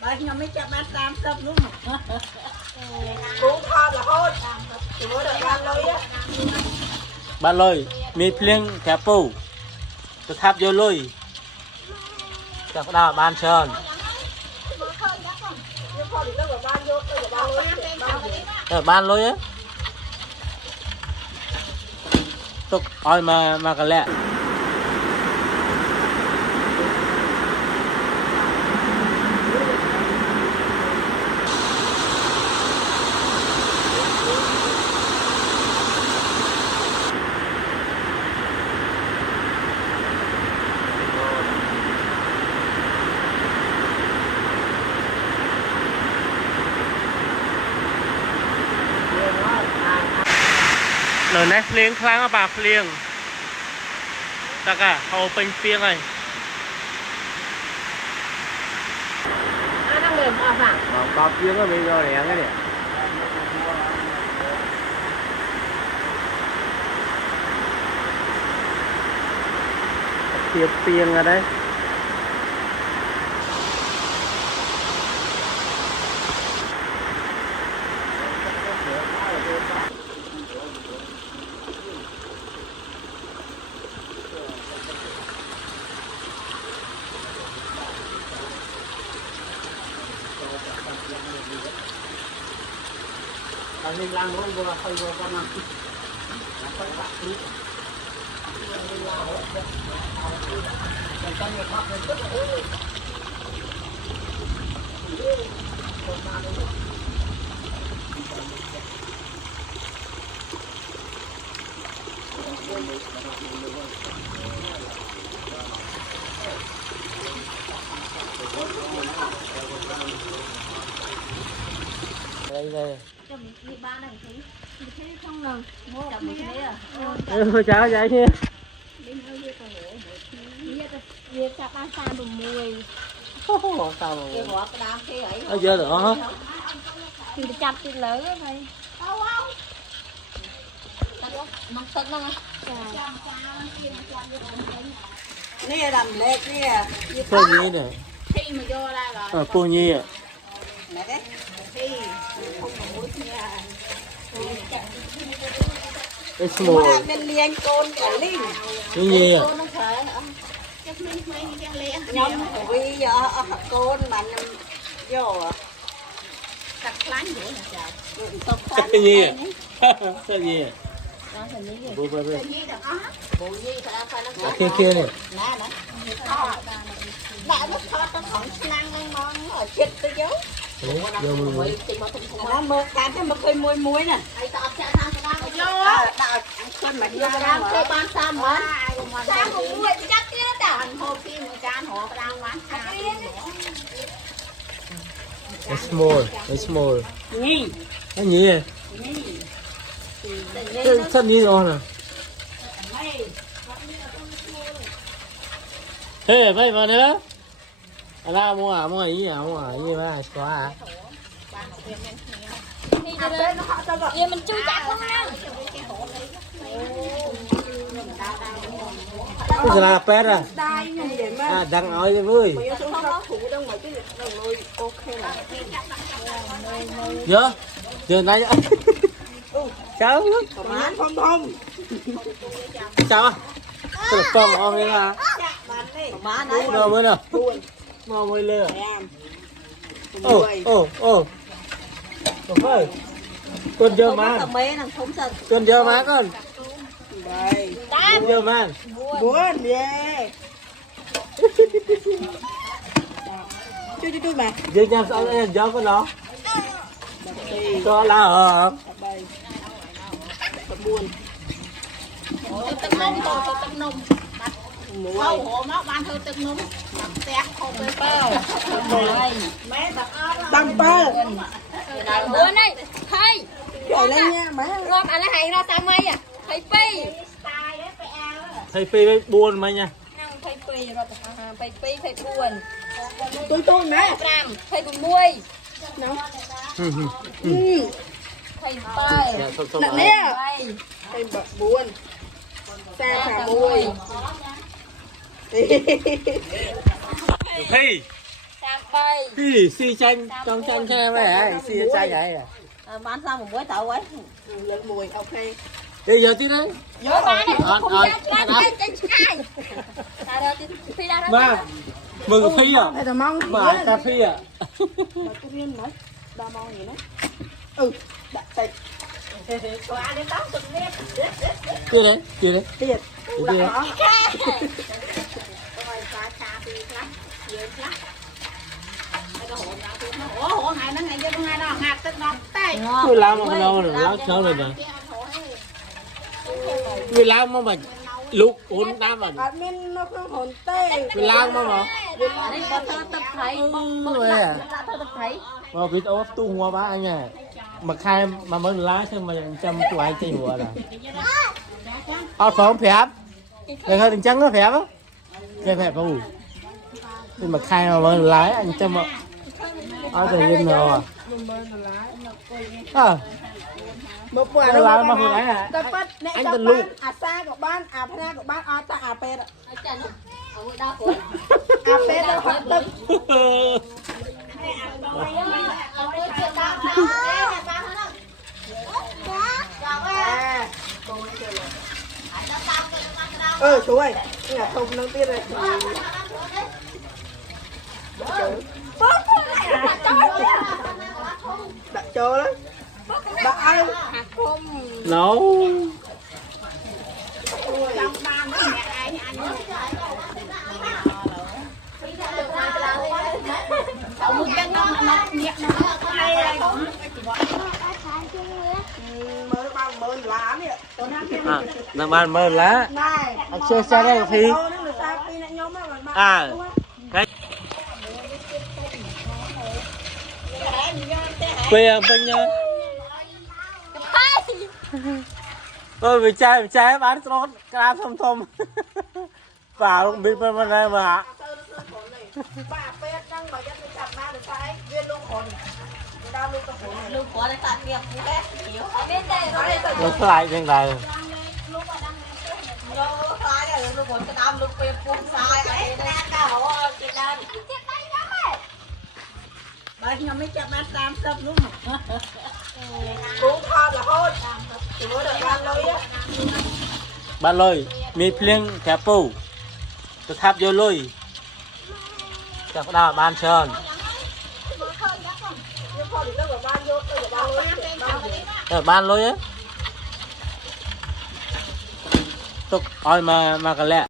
Ba nhau mấy chợ bán tam cấp đúng không? Cũng thơm là thôi. Chỉ có được ba lôi á. Ba lôi, mi phliêng thẻ pù, tôi tháp vô lôi, chắc đào ban trơn. Ban lôi á, tôi oi mà cái lẹ. Lời này phliêng kháng bà phliêng ta cả hầu bình phiêng này Đang mềm à vàng. bà phiêng ở bây giờ này cái này tiệp phiêng ở đây mình làm luôn vừa hơi vừa con nào đây đây chào vậy chứ Chặt ăn xa đồ mùi. sao mà Kêu bỏ cái đám kia ấy. ở giờ nữa hả Thì chặt thì lớn á mày. Đâu không? Mắc sân đó nghe. Nè đầm lệch nè. cô nhi này Khi mà vô đây rồi. cô nhi à Mẹ đấy. Khi không có mũi nha. it's more Bên liên côn cả linh. cái gì à Côn nó phải hả? Nhóm vì giờ côn mà vô cắt láng dữ là trời. cái gì à cái gì à bố bố bố kia kia này đã mất thoát nó còn năng lên ngon ở chết tôi dấu nó mơ cá cho mà khơi muối muối nè vô á ăn khơi mà vô ra khơi ban sam mà sam một muối chắc kia đó anh hồ khi mà can họ đang bán it's more nhỉ cái gì à cái chất gì đó nè thế vậy mà nữa là mua gì à mua gì mà xóa à vậy mình chui chặt không nha cái là pet à à đang nói với vui giờ giờ này cháu cháu cái con ngon đấy hả đâu mới nào ngon mới lên ô ơi con giờ má con giờ má con con giờ má buồn ghê chui mà giờ nhà sao lại giờ con đó cho là hả buồnទឹកនំទឹកនំមួយហៅមកបានធ្វើទឹកនំផ្ទះខោពេលម៉ែតាអត់7 4នេះហើយចូលlên nhaម៉ែរួមអានេះឲ្យរកតាមម៉ៃ22thầy phi với buồn mày nha 22រត់22 24ទូនម៉ែ5 26ណោះ27នេះ2431 phi Thì xì chanh trong chanh xe mày hả xì chanh vậy à bán sao một muối tàu ấy lên mùi ok bây giờ tí đấy nhớ bán này ăn mà mừng phi à mà cà phê à kia đấy kia đấy kia đấy ủa ngày nó ngày chưa ngày đó ngạt tức nó tay tôi làm mà đâu rồi lát cháu rồi nè tôi làm mà lúc ôn đam mà admin nó không hồn tê tôi làm mà đấy có thơ tập thấy tập thấy mà biết ốp tu hoa bá anh à mà khai mà mới lá xem mà chăm tụi ai chơi hùa là ao phóng phép người hơi đừng trắng nó phép á cái phép đâu nhưng mà khai mà mới lái anh chăm mà ao tự nhiên rồi à một quả nó lái mà hồi nãy à anh từng luôn xa của ban phna của ban ta pet pet đâu hoạt tức chú ơi nhà thông nâng tiết rồi đặt cho đó đặt ai nấu trong ban với mẹ ai anh một cái nó nhẹ nó hay mới lá nè làm ăn mơ lá anh chơi sao đây thì à cái bây giờ ôi bị trai bán trốn cam thom thom vào luôn bị bên đây mà bà phết đang mà dân chặt ma được sai viên luôn hồn luôn có đấy tạt nghiệp cũng hết hiểu bên đây nó lại trên này lúc còn cái đám lúc quên phun sai ấy đấy cả họ chị đàn bà nhưng mấy chặt bán tam sập luôn cũng khó là thôi chỉ có được ban lôi á ban lôi mi phliêng kẹpปูtôi tháp vô lôi chắc đào ban trơn ban lôi á tục oi mà cái lẹ